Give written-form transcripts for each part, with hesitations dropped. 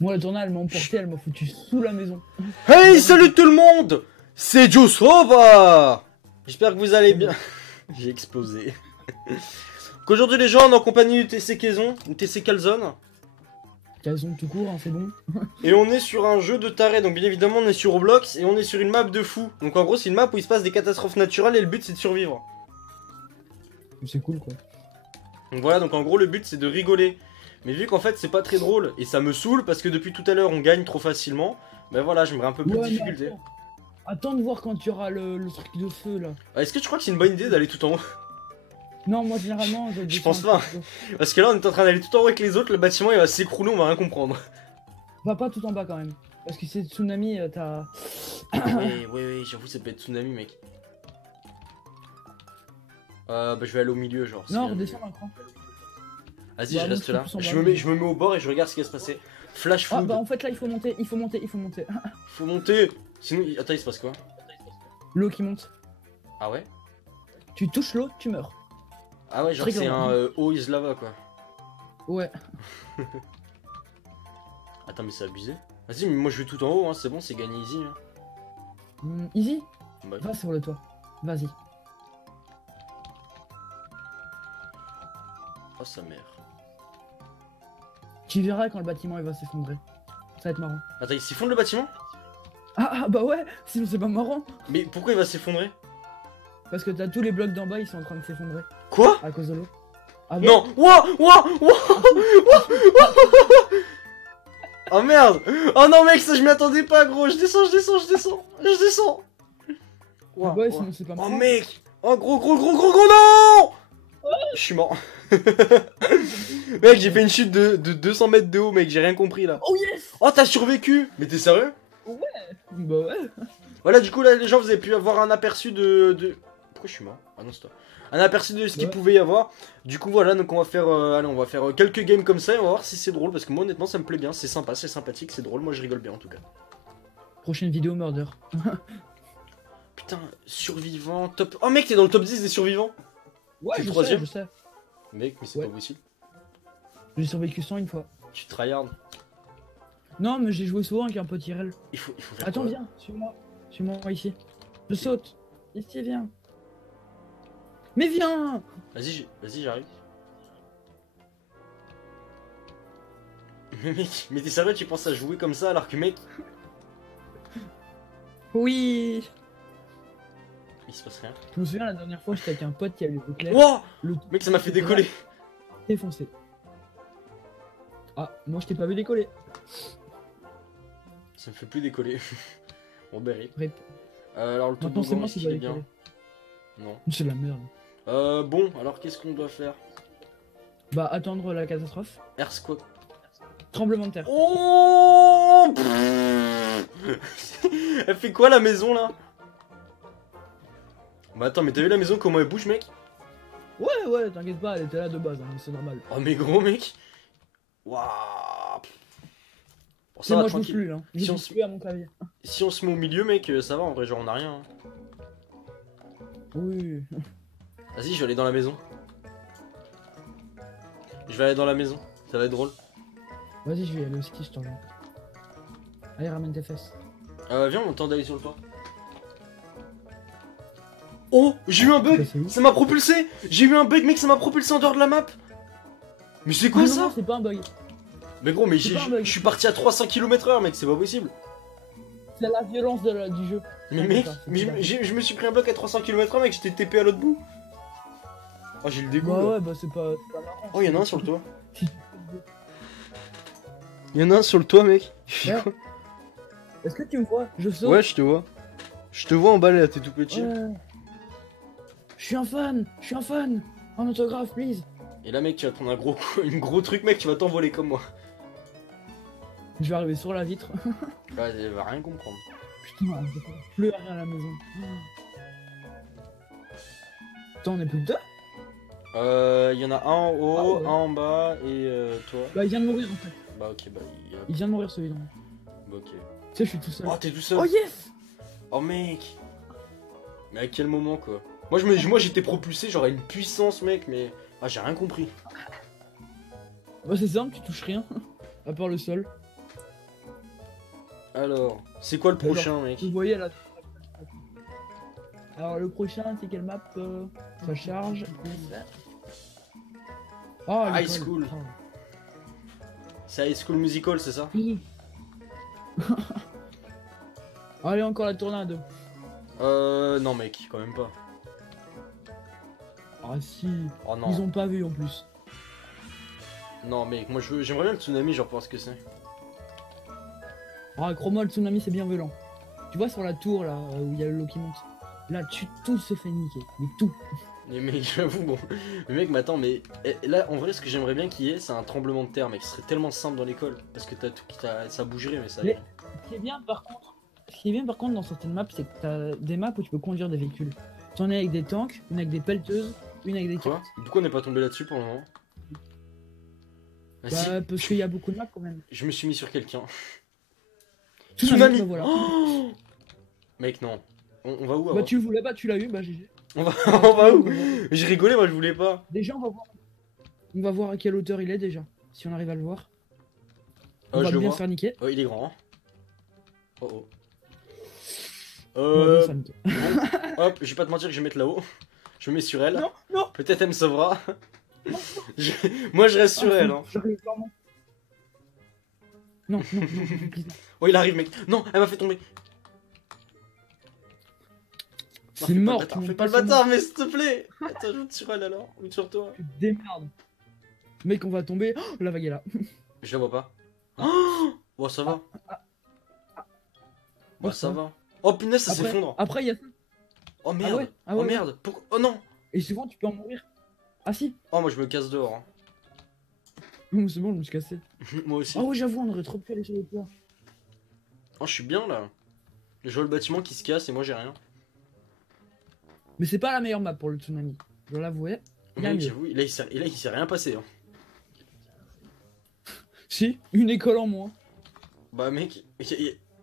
Moi, la journée, elle m'a emporté, elle m'a foutu sous la maison. Hey, salut tout le monde! C'est Josova! J'espère que vous allez bien. J'ai explosé. Qu'aujourd'hui les gens, on est en compagnie du TC Kaison, ou TC Calzone. Calzone tout court, hein, c'est bon. Et on est sur un jeu de taré, donc bien évidemment on est sur Roblox et on est sur une map de fou. Donc en gros c'est une map où il se passe des catastrophes naturelles et le but c'est de survivre. C'est cool quoi. Donc voilà, donc en gros le but c'est de rigoler. Mais vu qu'en fait c'est pas très drôle et ça me saoule parce que depuis tout à l'heure on gagne trop facilement, ben voilà, j'aimerais un peu plus de difficulté. Attends de voir quand tu auras le truc de feu là. Est-ce que tu crois que c'est une bonne idée d'aller tout en haut? Non, moi généralement je pense pas. Parce que là on est en train d'aller tout en haut avec les autres, le bâtiment il va s'écrouler, on va rien comprendre. Va pas tout en bas quand même. Parce que c'est tsunami, t'as... oui, j'avoue ça peut être tsunami mec. Bah je vais aller au milieu genre. Non, redescends un cran. Vas-y, je reste là. Je me mets au bord et je regarde ce qui va se passer. Flash food. Ah bah en fait là il faut monter, il faut monter. Faut monter. Sinon, attends, il se passe quoi? L'eau qui monte. Ah ouais? Tu touches l'eau, tu meurs. Ah ouais, genre c'est un eau is lava quoi. Ouais. Attends, mais c'est abusé. Vas-y, mais moi je vais tout en haut, hein. C'est bon, c'est gagné easy. Hein. Easy? Bah. Va sur le toit. Vas-y. Oh sa mère. Tu verras quand le bâtiment il va s'effondrer. Ça va être marrant. Attends, il s'effondre le bâtiment? Ah bah ouais, sinon c'est pas marrant. Mais pourquoi il va s'effondrer? Parce que t'as tous les blocs d'en bas, ils sont en train de s'effondrer. Quoi? À cause de l'eau. Ah bon? Non. Wouah. Oh merde. Oh non mec, ça je m'y attendais pas gros. Je descends. Wow, ouais, sinon c'est pas marrant. Oh mec. Oh gros non. Je suis mort. Mec, j'ai fait une chute de 200 mètres de haut, mec, j'ai rien compris là. Oh yes. Oh, t'as survécu. Mais t'es sérieux? Ouais. Bah ouais. Voilà, du coup, là, les gens, vous avez pu avoir un aperçu de... Pourquoi je suis mort? Ah non, c'est toi. Un aperçu de ce qu'il pouvait y avoir. Du coup, voilà, donc on va faire, allez, on va faire quelques games comme ça et on va voir si c'est drôle. Parce que moi, honnêtement, ça me plaît bien, c'est sympa, c'est sympathique, c'est drôle. Moi, je rigole bien en tout cas. Prochaine vidéo murder. Putain, survivant, top... Oh mec, t'es dans le top 10 des survivants? Ouais, je sais. Mec, mais c'est pas possible. J'ai survécu 100 une fois. Tu tryhard. Non, mais j'ai joué souvent avec un pote IRL. Il faut faire Attends, quoi? viens, suis-moi. Suis-moi ici. Je saute. Ici, viens. Mais viens. Vas-y, j'arrive. Mais mec, mais t'es sérieux, tu penses à jouer comme ça alors que mec... Oui. Il se passe rien. Je me souviens la dernière fois, j'étais avec un pote qui avait des clairs. Wow. Mec, ça m'a fait décoller. Défoncé. Ah, moi je t'ai pas vu décoller. Ça me fait plus décoller. Bon, bah rip. Rip. Alors le maintenant c'est moi qui dois bien. décoller. Non. C'est la merde. Bon, alors qu'est-ce qu'on doit faire? Bah attendre la catastrophe. Air squat. Tremblement de terre. Oh. Elle fait quoi la maison là? Bah attends, mais t'as vu la maison comment elle bouge mec? Ouais, t'inquiète pas, elle était là de base, hein, c'est normal. Oh mais gros mec. Waouh. Bon, ça va, moi je bouge plus, hein. Si on se met à mon clavier. Si on se met au milieu mec, ça va en vrai, genre on a rien. Hein. Oui. Vas-y, je vais aller dans la maison. Ça va être drôle. Vas-y, je vais aller au ski, je t'en viens. Allez, ramène tes fesses. Viens, on tente d'aller sur le toit. Oh, j'ai eu un bug. Ça m'a propulsé. J'ai eu un bug, mec, ça m'a propulsé en dehors de la map. Mais c'est quoi ça? Non, c'est pas un bug. Mais gros, mais je suis parti à 300 km/h, mec, c'est pas possible. C'est la violence du jeu. Mais mec, je me suis pris un bloc à 300 km/h, mec, j'étais TP à l'autre bout. Oh, j'ai le dégoût. Bah là. ouais, bah c'est pas marrant. Oh, y'en a un sur le toit. Y'en a un sur le toit, mec. Est-ce que tu me vois? Je saute. Ouais, je te vois. Je te vois en balai là, t'es tout petit. Ouais. Je suis un fan. Un autographe, please. Et là, mec, tu vas prendre un gros truc, mec, tu vas t'envoler comme moi. Je vais arriver sur la vitre. Ouais, elle va rien comprendre. Putain, je vais pleurer à la maison. Attends, on est plus que deux? Y en a un en haut, un en bas et toi. Bah, il vient de mourir en fait. Bah, ok, bah. Il vient de mourir celui-là. Bah, ok. Tu sais, je suis tout seul. Oh, t'es tout seul. Oh yes! Oh, mec. Mais à quel moment, quoi? Moi, j'étais propulsé, genre à une puissance, mec, mais. Ah, j'ai rien compris. Bah, c'est simple, tu touches rien. À part le sol. Alors, c'est quoi le prochain, mec? Vous voyez là. Alors le prochain, c'est quelle map ça charge. Oh, High l'école. School. Oh. C'est High School Musical, c'est ça? Oui. Allez, encore la tornade. Non, mec, quand même pas. Ah si. Oh non. Ils ont pas vu en plus. Non, mec, moi j'aimerais bien le tsunami, genre, pour voir ce que c'est. Ah, crois-moi, le tsunami, c'est bien violent. Tu vois sur la tour là où il y a l'eau qui monte. Là, tout se fait niquer. Mais tout. Mais mec, j'avoue, bon. Mais mec, mais attends, mais là, en vrai, ce que j'aimerais bien qu'il y ait, c'est un tremblement de terre, mec. Ce serait tellement simple dans l'école. Parce que t'as tout ça bougerait, mais ça. Mais ce qui est bien par contre dans certaines maps, c'est que t'as des maps où tu peux conduire des véhicules. T'en as avec des tanks, une avec des pelleteuses, une avec des Quoi? cartes. Pourquoi on n'est pas tombé là-dessus pour le moment? Ah, si. Bah, parce qu'il y a beaucoup de maps quand même. Je me suis mis sur quelqu'un. Tsunami, Tsunami! bah voilà. Oh mec, non. On va où Bah alors? tu le voulais pas, tu l'as eu, bah GG. On va où? Je rigolais, moi je voulais pas. Déjà on va voir à quelle hauteur il est déjà, si on arrive à le voir. On Oh, va je le bien vois. se faire niquer. Oh, il est grand. Hein. Oh oh. On va bien se faire niquer. Bon, hop, je vais pas te mentir que je vais mettre là-haut. Je me mets sur elle. Non, non. Peut-être elle me sauvera. Moi je reste sur elle. Hein. J'arrive vraiment. Non, non, non, non. Oh, il arrive, mec. Non, elle m'a fait tomber. Non, C'est fais mort, pas tu le bâtard, montes fais pas le sur moi. bâtard, mais s'il te plaît. Attends, je monte sur elle alors. Ou sur toi. Tu te démerdes. Mec, on va tomber. Oh, la vague est là. Je la vois pas. Oh, ça va. Bah, ça va. Oh, punaise, ça s'effondre. Après, il y a ça. Oh merde. ouais, ah ouais, Oh merde. Oh non. Et souvent, tu peux en mourir. Ah si. Oh, moi je me casse dehors. Hein. C'est bon, je me suis cassé. Moi aussi. Ah ouais, j'avoue, on aurait trop pu aller sur le toit. Oh, je suis bien là. Je vois le bâtiment qui se casse et moi j'ai rien. Mais c'est pas la meilleure map pour le tsunami. Je dois l'avouer. Il y a Mec, mieux. j'avoue, là il s'est rien passé. Hein. Si, une école en moins. Bah, mec,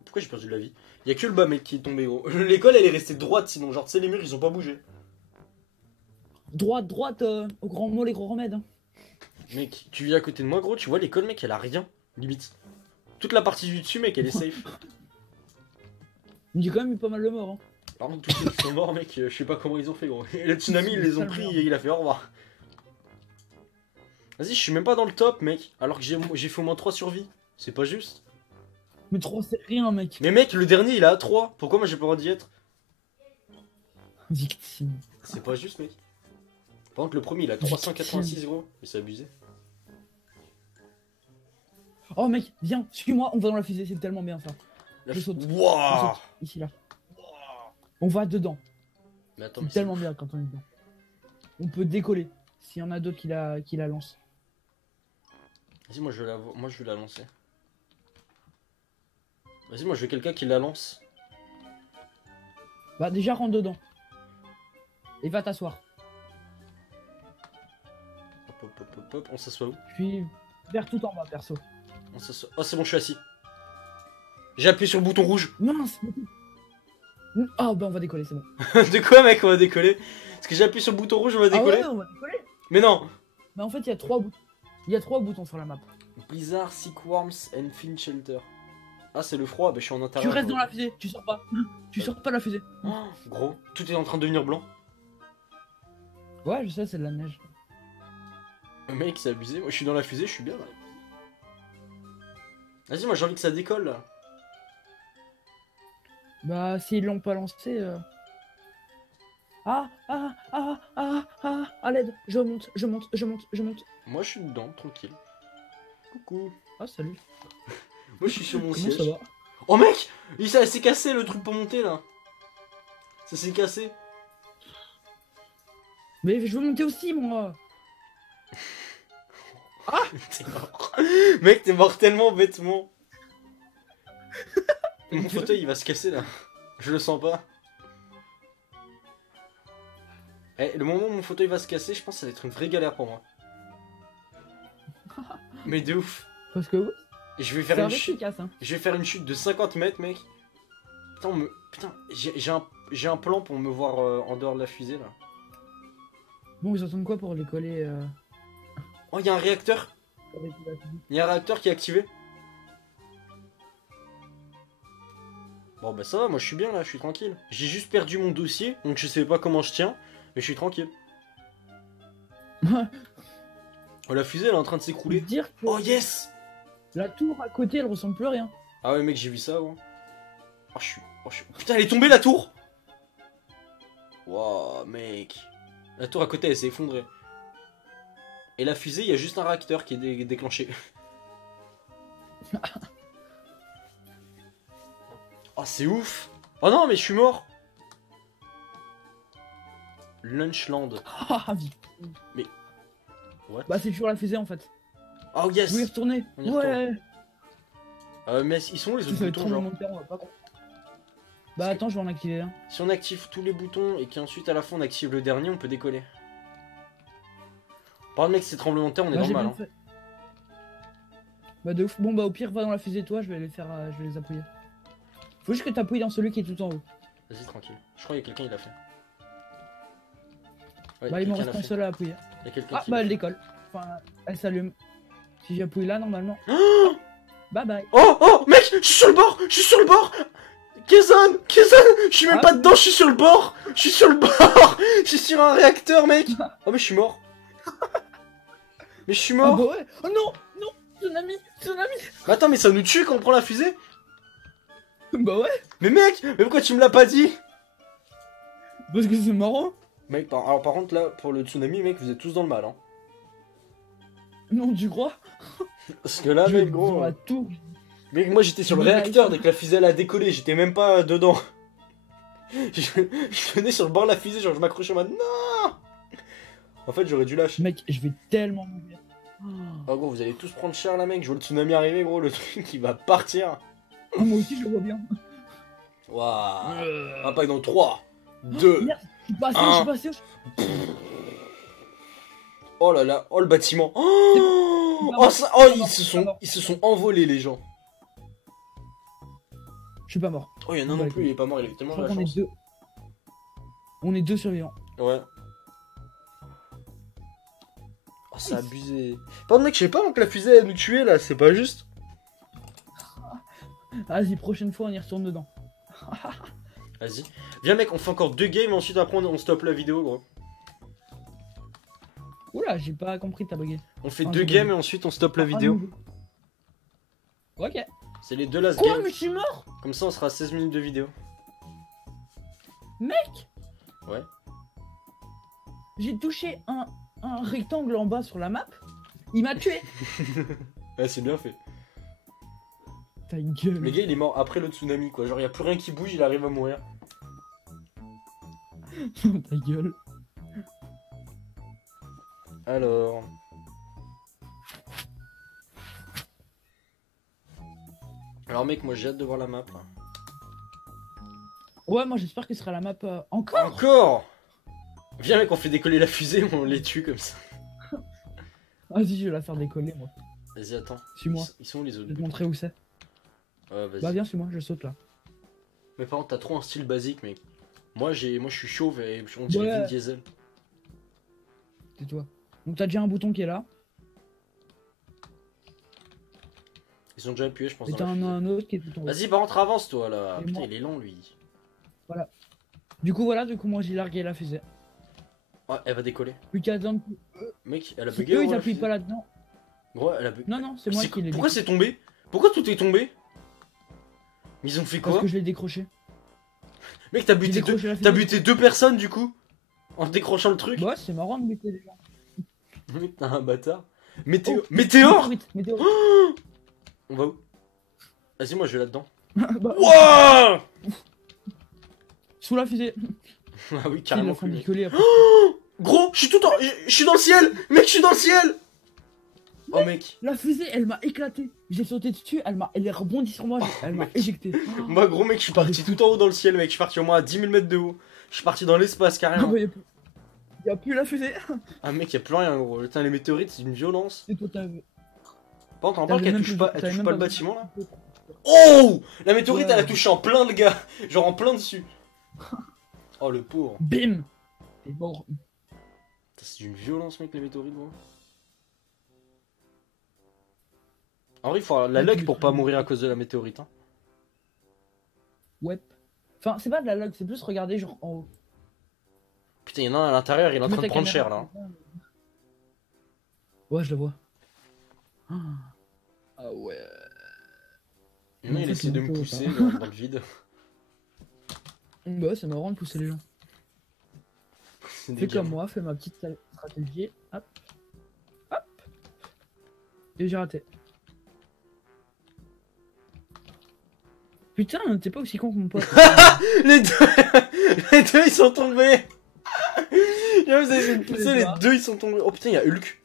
pourquoi j'ai perdu de la vie? Y a que le bas, mec, qui est tombé, gros. L'école elle est restée droite sinon, genre, tu sais, les murs ils ont pas bougé. Droite, au grand mot, les gros remèdes. Hein. Mec, tu vis à côté de moi, gros, tu vois l'école, mec, elle a rien, limite. Toute la partie du dessus, mec, elle est safe. Il me dit quand même eu pas mal de morts. Hein. Par contre, tous ceux qui sont morts, mec, je sais pas comment ils ont fait, gros. Et le tsunami, ils les ont pris et il a fait au revoir. Vas-y, je suis même pas dans le top, mec, alors que j'ai fait au moins 3 survies. C'est pas juste. Mais 3 c'est rien, mec. Mais mec, le dernier, il a 3. Pourquoi moi j'ai pas le droit d'y être? Victime. C'est pas juste, mec. Par contre, le premier, il a 386, gros. Mais c'est abusé. Oh mec, viens, suis-moi, on va dans la fusée, c'est tellement bien ça. Je saute. Wouah. Je saute. Ici, là. On va dedans. Mais attends, C'est mais tellement bien quand on est dedans. On peut décoller. S'il y en a d'autres qui la lancent. Vas-y, moi je vais la lancer. Vas-y, moi je veux quelqu'un qui la lance. Bah déjà rentre dedans. Et va t'asseoir. Hop, hop, hop, hop, hop. On s'assoit où? Je suis vers tout en bas perso. On s'assoit. Oh, c'est bon, je suis assis. J'ai appuyé sur le bouton rouge. Mince. Oh bah on va décoller, c'est bon. De quoi, mec, on va décoller? Parce que j'ai appuyé sur le bouton rouge, on va Ah décoller. ouais, on va décoller. Mais non. Mais en fait il y a 3 boutons. Il y a 3 boutons sur la map. Blizzard, Sick Worms and Fin Shelter. Ah, c'est le froid, bah je suis en Tu intérieur. restes dans la fusée, tu sors pas. Tu sors pas de la fusée. Oh, gros, tout est en train de devenir blanc. Ouais, je sais, c'est de la neige. Mec, c'est abusé. Moi, je suis dans la fusée, je suis bien là. Vas-y, moi j'ai envie que ça décolle là. Bah, s'ils l'ont pas lancé. À l'aide, je monte. Moi, je suis dedans, tranquille. Coucou. Ah, salut. Moi, je suis sur mon Comment siège. ça va? Oh, mec, ça s'est cassé le truc pour monter là. Ça s'est cassé. Mais je veux monter aussi, moi. T'es mort. Mec, t'es mort tellement bêtement. Mon fauteuil, il va se casser là. Je le sens pas. Eh, le moment où mon fauteuil va se casser, je pense que ça va être une vraie galère pour moi. Mais de ouf. Parce que Et je vais c'est faire un une mec chute. qui casse, hein. Je vais faire une chute de 50 mètres, mec. Putain, j'ai un plan pour me voir en dehors de la fusée là. Bon, ils attendent quoi pour décoller Oh, il y a un réacteur. avec la fusée? Il y a un réacteur qui est activé. Bon bah ça va, moi je suis bien là, je suis tranquille. J'ai juste perdu mon dossier, donc je sais pas comment je tiens, mais je suis tranquille. Oh la fusée elle est en train de s'écrouler. Dire que Oh yes. la tour à côté elle ressemble plus à rien. Ah ouais mec j'ai vu ça. Oh, Putain elle est tombée la tour. Waouh mec. La tour à côté elle s'est effondrée. Et la fusée il y a juste un réacteur qui est déclenché. Oh c'est ouf. Oh non mais je suis mort. Lunchland. Ah vite. Mais... What? Bah c'est toujours la fusée en fait. Oh yes. Vous y retournez. On y Ouais. Mais ils sont où les Ça autres fait boutons genre tremblement de terre, on va pas comprendre. Bah attends, je vais en activer un. Si on active tous les boutons et qu'ensuite à la fin on active le dernier, on peut décoller. Par contre mec, c'est tremblement de terre, on est Bah dans j'ai le mal. bien fait. Bah de ouf. Bon bah au pire va dans la fusée toi, je vais les faire, je vais les appuyer. Faut juste que t'appuies dans celui qui est tout en haut. Vas-y tranquille. Je crois qu'il y a quelqu'un qui l'a fait. Ouais, Bah il m'en quelqu'un reste l'a un fait. seul à appuyer. Il y a quelqu'un Ah qui bah l'a elle fait. décolle. Enfin elle s'allume. Si j'appuie là normalement. Bye bye. Oh mec, je suis sur le bord, je suis sur le bord. Kazan, je suis même Ah, pas dedans, je suis sur le bord. Je suis sur le bord. Je suis sur un réacteur mec. Oh mais je suis mort. Mais je suis Ah mort. bah ouais. Oh non, non, tsunami, tsunami. Mais attends, mais ça nous tue quand on prend la fusée? Bah ouais. Mais mec, mais pourquoi tu me l'as pas dit? Parce que c'est marrant. Mec, alors par contre là, pour le tsunami mec, vous êtes tous dans le mal hein. Non tu crois? Parce que là Je vais mec gros... sur la tour. Mec, moi j'étais sur le réacteur dès que la fusée elle a décollé, j'étais même pas dedans. Je venais sur le bord de la fusée, genre je m'accrochais en mode non. En fait, j'aurais dû lâcher. Mec, je vais tellement mourir. Oh gros, vous allez tous prendre cher là, mec. Je vois le tsunami arriver, gros, le truc il va partir. Oh, moi aussi je le vois bien. Waouh. Impact dans 3, 2. Merde, je suis passé. Oh là là, oh le bâtiment. Oh, ça... oh ils se sont envolés les gens. Je suis pas mort. Oh, il y en a un non plus, il est pas mort, il avait tellement de la On chance. est deux. On est deux survivants. Ouais. Oh, c'est abusé. Par contre, mec, je sais pas, donc la fusée elle nous tuer là, c'est pas juste. Vas-y, prochaine fois on y retourne dedans. Vas-y. Viens, mec, on fait encore 2 games, ensuite après on stoppe la vidéo, gros. Oula, j'ai pas compris, t'as bugué. On fait Ah, 2 j'ai games bugué. et ensuite on stoppe la vidéo. Ok. C'est les 2 last Quoi, games. mais je suis mort? Comme ça, on sera à 16 minutes de vidéo. Mec, Ouais. j'ai touché un rectangle en bas sur la map. Il m'a tué. Ouais, c'est bien fait. Ta gueule. Le gars, il est mort après le tsunami, quoi. Genre, y a plus rien qui bouge, il arrive à mourir. Ta gueule. Alors... Alors, mec, moi, j'ai hâte de voir la map, là. Ouais, moi j'espère que ce sera la map encore. Encore. Viens, mec, on fait décoller la fusée, on les tue comme ça. Vas-y, je vais la faire décoller, moi. Vas-y, attends. Suis-moi. Ils sont où les Je autres vais te montrer où c'est. vas-y. Bah, viens, suis-moi, je saute là. Mais par contre, t'as trop un style basique, mec. Moi, je suis chauve et on dirait Ouais. Vin Diesel. Tais-toi. Donc, t'as déjà un bouton qui est là. Ils ont déjà appuyé, je pense. Et Dans t'as la fusée. un autre qui est tout en haut. Vas-y, par contre, avance, toi, là. Et Putain, moi. il est lent, lui. Du coup, moi j'ai largué la fusée. Ouais, elle va décoller. Plus qu'à attendre. Mec, elle a Si bugué. eux gros, ils la appuient fusée. pas là-dedans. Gros, elle a bugué. Non, non, c'est moi qui l'ai Pourquoi décroché. c'est tombé? Pourquoi tout est tombé? Mais ils ont fait Parce quoi? que je l'ai décroché. Mec, t'as J'ai buté, décroché la t'as fusée. buté 2 personnes du coup? En décrochant le truc? Bah, ouais, c'est marrant de buter les gens. Mec, t'es un bâtard. Météo... Oh, Météore! Météorite. On va où? Vas-y, moi je vais là-dedans. Bah, Wouah! sous la fusée. Ah oui, Ils carrément. la font Plus, mec. décoller après. Gros, je suis tout en... Je suis dans le ciel! Mec, je suis dans le ciel! Oh mec. La fusée, elle m'a éclaté. J'ai sauté dessus, elle est rebondie sur moi, elle m'a mec. éjecté. Moi, gros mec, je suis parti tout en haut dans le ciel, mec. Je suis parti au moins à 10 000 mètres de haut. Je suis parti dans l'espace, Ah carrément. bah, y a plus la fusée. Ah mec, y'a plus rien, gros. Putain, les météorites, c'est une violence. Et toi, t'as Par contre, on T'avais parle qu'elle même touche plus- pas, elle t'avais touche même pas pas le vu. bâtiment, là. Oh! La météorite, Ouais. elle a touché en plein, le gars. Genre en plein dessus. Oh, le pauvre. Bim. T'es mort. Putain, c'est une violence, mec, les météorites, gros. En vrai, il faut avoir la Ouais, luck tu pour le pas trouves. mourir à cause de la météorite. Hein. Ouais. Enfin, c'est pas de la log, c'est plus regarder genre en haut. Putain, il y en a un à l'intérieur, il est en Tu mets train de ta prendre caméra. cher là. Ouais, je le vois. Ah ouais. Il y en a, En il fait, essaie de me c'est chaud, pousser ça. dans le vide. Bah, c'est marrant de pousser les gens. C'est des Fais comme gamins. moi, fais ma petite stratégie. Hop. Hop. Et j'ai raté. Putain, t'es pas aussi con que mon pote. Les deux, les deux ils sont tombés. Là, vous avez essayé de pousser, les deux ils sont tombés. Oh putain, il y a Hulk.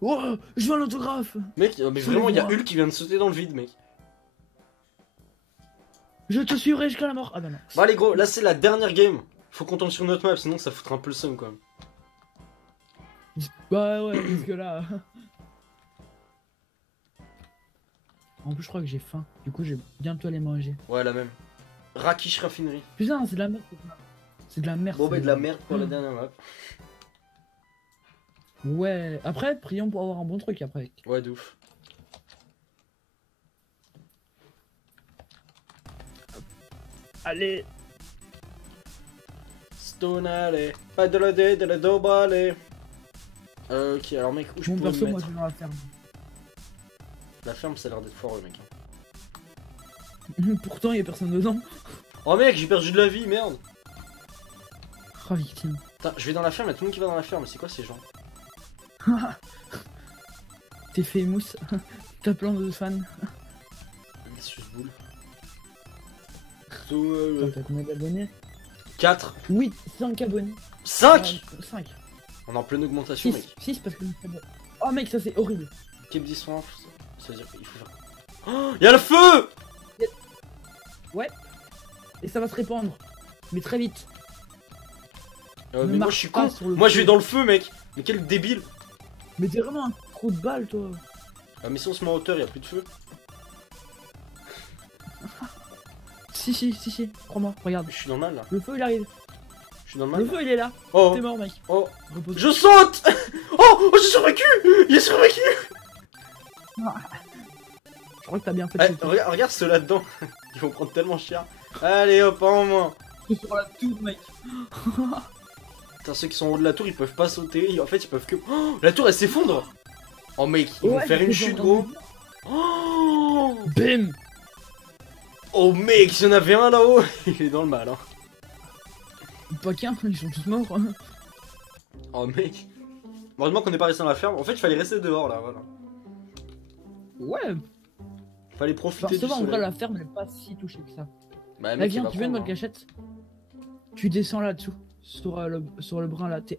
Oh, je veux l'autographe. Mec, mais vraiment, il y a Hulk qui vient de sauter dans le vide, mec. Je te suivrai jusqu'à la mort. Ah bah non. Bon, allez, gros, là c'est la dernière game. Faut qu'on tombe sur notre map, sinon ça foutra un peu le seum quand même. Bah ouais, parce que là. En plus, je crois que j'ai faim. Du coup, je vais bientôt aller manger. Ouais, la même. Rakish Raffinerie. Putain, c'est de la merde. C'est de la merde. Bon, bah, c'est de la merde pour la Mm. dernière map. Ouais. Après, prions pour avoir un bon truc après. Ouais, de ouf. Allez. Stone alley, pas de la dé, de la dobale. Ok, alors mec, où je Mon pourrais perso, me moi, mettre? je vais dans la ferme. La ferme, ça a l'air d'être foireux, mec. Pourtant, il y a personne dedans. Oh mec, j'ai perdu de la vie, merde. Oh, victime. Putain, je vais dans la ferme, y'a tout le monde qui va dans la ferme, mais c'est quoi ces gens? T'es fait mousse. T'as plein de fans. Boule. Attends, t'as combien d'abonnés? 4, 8, 5 abonnés. 5. 5. On est en pleine augmentation, 6, mec. 6 parce que... Oh mec, ça c'est horrible. Keep this one, ça veut dire qu'il faut faire... Oh, y'a le feu. Ouais. Et ça va se répandre. Mais très vite. Ne mais moi marche je suis pas con. sur le Moi je feu. vais dans le feu, mec. Mais quel débile. Mais t'es vraiment un trou de balle, toi. Ah, mais si on se met en hauteur, y'a plus de feu. Si. Crois-moi, regarde. Je suis dans le mal là. Le feu il arrive. Je suis dans le Le mal. feu il est là. Oh, T'es mort, mec. oh. Repose. Je saute. Oh, j'ai survécu. Il a survécu. Je crois que t'as bien fait. Eh, le truc. regarde ceux là-dedans. Ils vont prendre tellement cher. Allez hop, en moins. Je suis sur la tour, mec. Putain, ceux qui sont en haut de la tour, ils peuvent pas sauter. En fait, ils peuvent que... Oh, la tour, elle s'effondre. Oh mec, ils vont Ouais, faire une je chute, vais gros. Oh, Bim. oh mec, s'il y en avait un là-haut, il est dans le mal. Hein. Pas qu'un, ils sont tous morts. Hein. Oh mec. Heureusement qu'on n'est pas resté dans la ferme. En fait, il fallait rester dehors là, voilà. Ouais. Fallait profiter Enfin, du ça va, en vrai, soleil. la ferme elle est pas si touchée que ça. Bah, Là, mec, il viens, va tu veux une prendre, bonne cachette? Tu descends là-dessous. Sur le brin là. T'es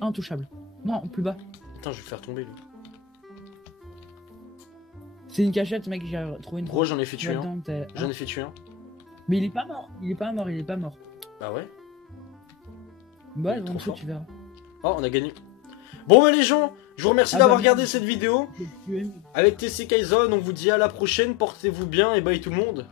intouchable. Non, plus bas. hein. Putain, je vais le faire tomber lui. C'est une cachette, mec, j'ai trouvé une. Gros, j'en ai fait tuer un. Là-dedans, t'as- J'en ai fait tuer un. Mais il est pas mort. Il est pas mort. Bah ouais. Bah, Il est en trop dessous, fort. tu verras. Oh, on a gagné. Bon, bah les gens, je vous remercie Ah d'avoir bah, regardé merde. cette vidéo. Je vais te tuer. Avec TC Kaizon, on vous dit à la prochaine. Portez-vous bien et bye tout le monde.